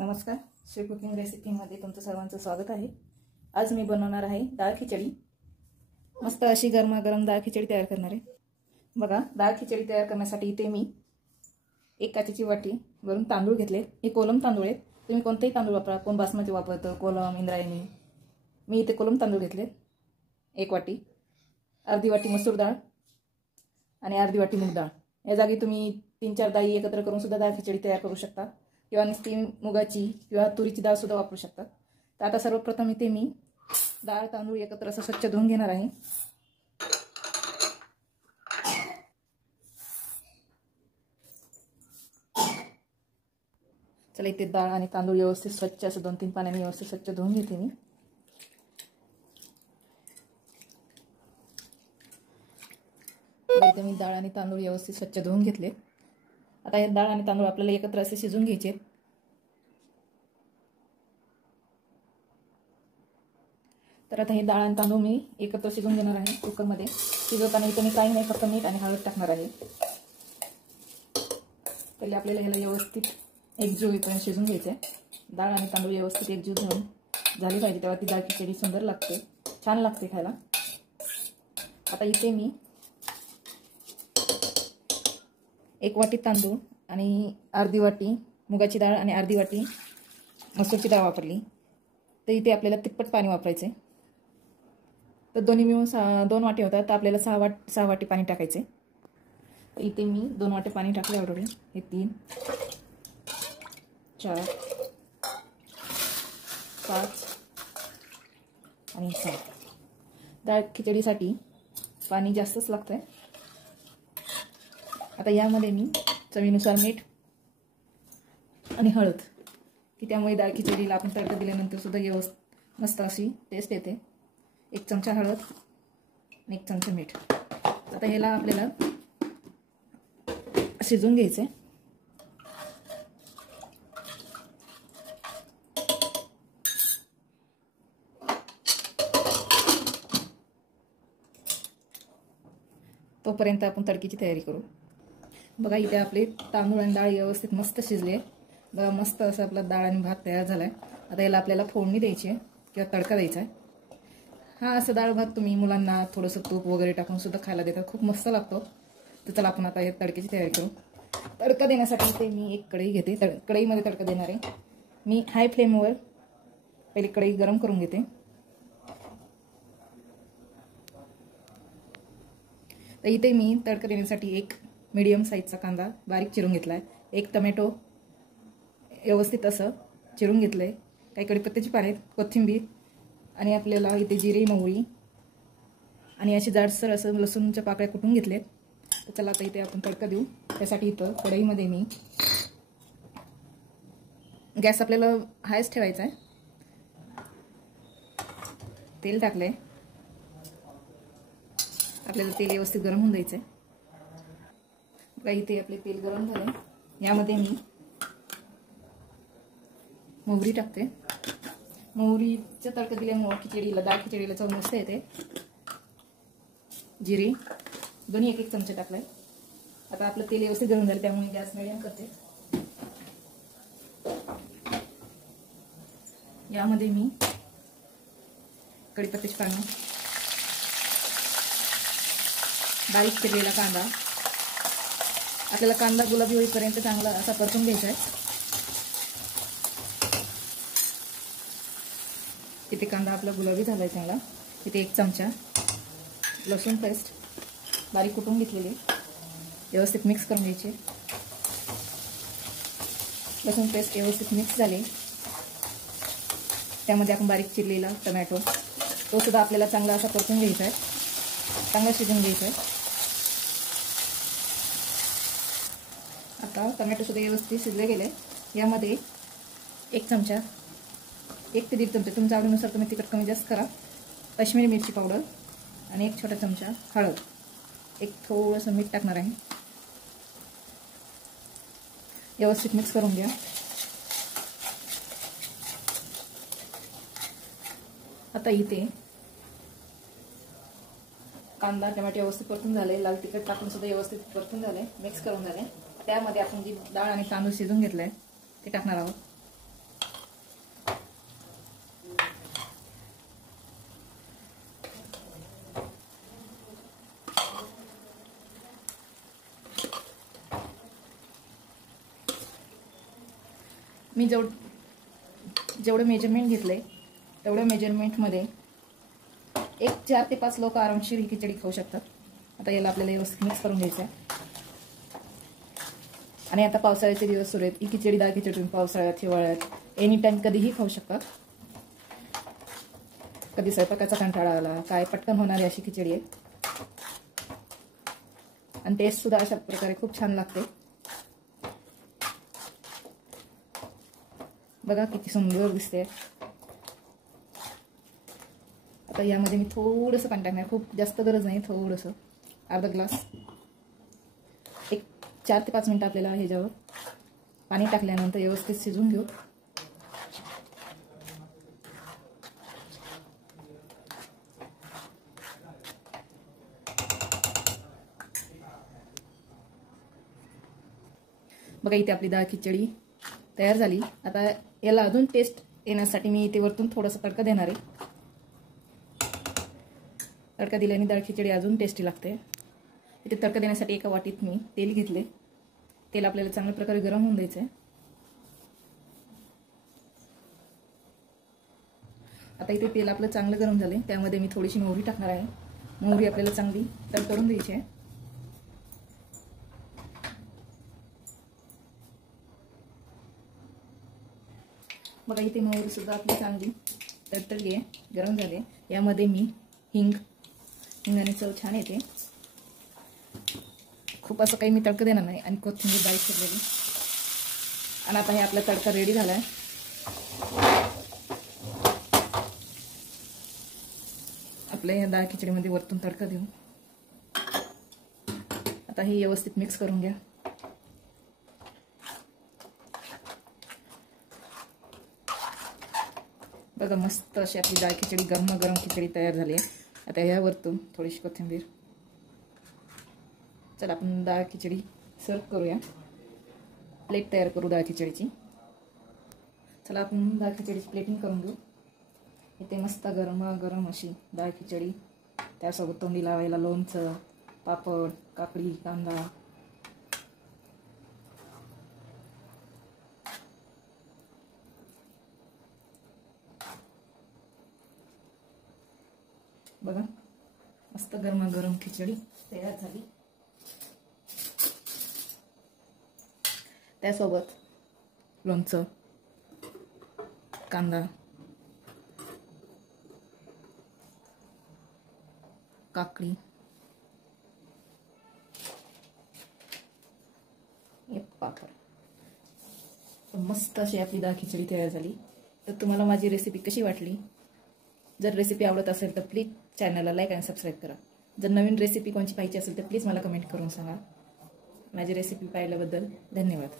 नमस्कार, श्री कुकिंग रेसिपीमध्ये तुमचं सर्वांचं स्वागत आहे। आज मी बनवणार आहे डाळ खिचडी। मस्त अशी गरमागरम डाळ खिचडी तयार करणार आहे। बघा, डाळ खिचडी तयार करण्यासाठी इथे मी एक काचेची वाटी वरून तांदूळ घेतले। हे कोलम तांदूळ आहेत, तुम्ही कोणतेही तांदूळ वापरा, कोण बासमती वापरतो, कोलम, इंद्रायणी। मी इथे कोलम तांदूळ घेतले एक वाटी, अर्धी वाटी मसूर डाळ आणि अर्धी वाटी मूग डाळ। या जागी तुम्ही 3-4 डाळी एकत्र करून सुद्धा डाळ खिचडी तयार करू शकता किंवा नुसती मुगाची किंवा तुरीची डाळ सुद्धा वापरू शकता। तर आता सर्वप्रथम इथे मी डाळ तांदूळ एकत्र असं स्वच्छ धुवून घेणार आहे। चला, इथे डाळ आणि तांदूळ व्यवस्थित स्वच्छ असं 2-3 पाण्याने व्यवस्थित स्वच्छ धुवून घेते मी। इथे मी डाळ आणि तांदूळ व्यवस्थित स्वच्छ धुवून घेतले। आता हे डाळ आणि तांदूळ आपल्याला एकत्र असे शिजवून घ्यायचे। तर आता हे डाळ आणि तांदूळ मी एकत्र शिजवून घेणार आहे कुकर मध्ये। शिजवताना इथे मी काही नाही, फक्त मीठ आणि हळद टाकणार आहे। पहिले आपल्याला ह्याला व्यवस्थित एकजीव होईपर्यंत शिजवून घ्यायचे। डाळ आणि तांदूळ व्यवस्थित एकजीव झाली पाहिजे, तेव्हा ती डाळ खिचडी सुंदर लागते, छान लागते खायला। आता इथे मी 1 वाटी तांदूळ आणि अर्धी वाटी मुगाची डाळ आणि अर्धी वाटी मसूरची डाळ वापरली। तर इथे आपल्याला तिप्पट पाणी वापरायचे। तर दोन्ही मिळून 2 वाटी होतात, तर आपल्याला 6 वाटी पाणी टाकायचे। तर इथे मी 2 वाटी पाणी टाकले ऑलरेडी। हे 3, 4, 5 आणि 6। डाळ खिचडीसाठी पाणी जास्तच लागतंय। आता यामध्ये मी चवीनुसार मीठ आणि हळद, की त्यामुळे डाळ खिचडीला आपण तडका दिल्यानंतर सुद्धा व्यवस्थित मस्त अशी टेस्ट येते। 1 चमचा हळद आणि 1 चमचा मीठ। आता ह्याला आपल्याला शिजवून घ्यायचे। तोपर्यंत आपण तडकीची तयारी करू। बघा, इथे आपले तांदूळ आणि डाळ व्यवस्थित मस्त शिजले। बघा, मस्त असं आपला डाळ आणि भात तयार झालाय। आता याला आपल्याला फोडणी द्यायची आहे किंवा तडका द्यायचा आहे। हा, असं डाळ भात तुम्ही मुलांना थोडंसं तूप वगैरे टाकून सुद्धा खायला देतात, खूप मस्त लागतो। तर चला आपण आता या तडक्याची तयारी करू। तडका देण्यासाठी इथे मी एक कढई घेते। कढईमध्ये तडका देणार आहे मी। हाय फ्लेमवर पहिले कढई गरम करून घेते। तर इथे मी तडका देण्यासाठी एक मीडियम साईजचा कांदा बारीक चिरून घेतलाय, एक टोमॅटो व्यवस्थित असं चिरून घेतलंय, काही कढीपत्त्याची पाने, कोथिंबीर आणि आपल्याला इथे जिरे, मोहरी आणि अशी जाडसर असं लसूणच्या पाकळ्या कुटून घेतलेत। तर चला आता इथे आपण तडका देऊ। त्यासाठी इथं कढईमध्ये मी गॅस आपल्याला हायच ठेवायचा आहे। तेल टाकलंय, आपल्याला तेल व्यवस्थित गरम होऊन द्यायचंय। बघा, इथे आपले तेल गरम झाले। यामध्ये मी मोहरी टाकते। मोहरीचा तडका दिल्यामुळे खिचडीला, डाळ खिचडीला चव मस्त येते। जिरे दोन्ही 1-1 चमचे टाकलाय। आता आपलं तेल व्यवस्थित गरम झालं, त्यामुळे गॅस मिडियम करते। यामध्ये मी कढीपत्त्याची पाने, बारीक चिरलेला कांदा, आपल्याला कांदा गुलाबी होईपर्यंत चांगला असा परतून घ्यायचा आहे। इथे कांदा आपला गुलाबी झालाय चांगला। इथे 1 चमचा लसूण पेस्ट बारीक कुटून घेतलेली, व्यवस्थित मिक्स करून घ्यायचे। लसूण पेस्ट व्यवस्थित मिक्स झाले, त्यामध्ये आपण बारीक चिरलेला टोमॅटो, तो सुद्धा आपल्याला चांगला असा परतून घ्यायचा आहे, चांगला शिजवून घ्यायचा आहे। आता टोमॅटो सुद्धा व्यवस्थित शिजले गेले। यामध्ये 1 चमचा, 1 ते 1.5 चमचा, तुमच्या आवडीनुसार तुम्ही तिखट कमी जास्त करा, काश्मीरी मिरची पावडर आणि 1 छोटा चमचा हळद, एक थोडंसं मीठ टाकणार आहे। व्यवस्थित मिक्स करून घ्या। आता इथे कांदा टोमॅटो व्यवस्थित परतून झाले, लाल तिखट टाकून सुद्धा व्यवस्थित परतून झाले, मिक्स करून झाले। त्यामध्ये आपण जी डाळ आणि तांदूळ शिजवून घेतलाय ते टाकणार आहोत। मी जेवढं मेजरमेंट घेतलं आहे तेवढ्या मेजरमेंटमध्ये 4 ते 5 लोक आरामशीर ही खिचडी खाऊ शकतात. आता याला आपल्याला व्यवस्थित मिक्स करून घ्यायचं आहे. आणि आता पावसाळ्याचे दिवस सुरू आहेत. ही खिचडी डाळ खिचडी तुम्ही पावसाळ्यात, हिवाळ्यात एनी टाइम कधीही खाऊ शकतात. कधी स्वयंपाकाचा कंटाळा आला काय पटकन होणारी अशी खिचडी आहे. आणि टेस्ट सुद्धा अशा प्रकारे खूप छान लागते. बघा किती सुंदर दिसते. आता यामध्ये मी थोडंसं पाणी टाकणार, खूप जास्त गरज नाही, थोडंसं अर्धा ग्लास. 4 ते 5 मिनिटं आपल्याला ह्याच्यावर पाणी टाकल्यानंतर व्यवस्थित शिजवून घेऊ. बघा इथे आपली डाळ खिचडी तयार झाली. आता याला अजून टेस्ट येण्यासाठी मी इथे वरतून थोडासा तडका देणार आहे. तडका दिल्याने डाळ खिचडी अजून टेस्टी लागते. इथे तडका देण्यासाठी एका वाटीत मी तेल घेतले. तेल आपल्याला चांगल्या प्रकारे गरम होऊन द्यायचं आहे. आता इथे तेल आपलं चांगलं गरम झाले. त्यामध्ये मी थोडीशी मोहरी टाकणार आहे. मोहरी आपल्याला चांगली तडतडून द्यायची आहे. बघा इथे मोहरी सुद्धा आपली चांगली तडतडली आहे, गरम झाली आहे. यामध्ये मी हिंगाने चव छान येते. खूप असं काही मी तडका देणार नाही. आणि कोथिंबीर बारीक चिरलेली. आणि आता हे आपला तडका रेडी झाला आहे. आपल्या या डाळ खिचडीमध्ये वरतून तडका देऊ. आता हे व्यवस्थित मिक्स करून घ्या. बघा मस्त अशी आपली डाळ खिचडी गरमागरम खिचडी तयार झाली आहे. आता यावरतून थोडीशी कोथिंबीर. चला आपण डाळ खिचडी सर्व करूया. प्लेट तयार करू डाळ खिचडीची. चला आपण डाळ खिचडीची प्लेटिंग करून घेऊ. इथे मस्त गरमागरम अशी डाळ खिचडी, त्यासोबत तोंडी लावायला लोणचं, पापड, काकडी, कांदा. बघा मस्त गरमागरम खिचडी तयार झाली. त्यासोबत लोणचं, कांदा, काकडी, पापड. मस्त अशी आपली डाळ खिचडी तयार झाली. तर तुम्हाला माझी रेसिपी कशी वाटली? जर रेसिपी आवडत असेल तर प्लीज चॅनलला लाईक आणि सबस्क्राईब करा. जर नवीन रेसिपी कोणची पाहिजे असेल तर प्लीज मला कमेंट करून सांगा. माझी रेसिपी पाहिल्याबद्दल धन्यवाद.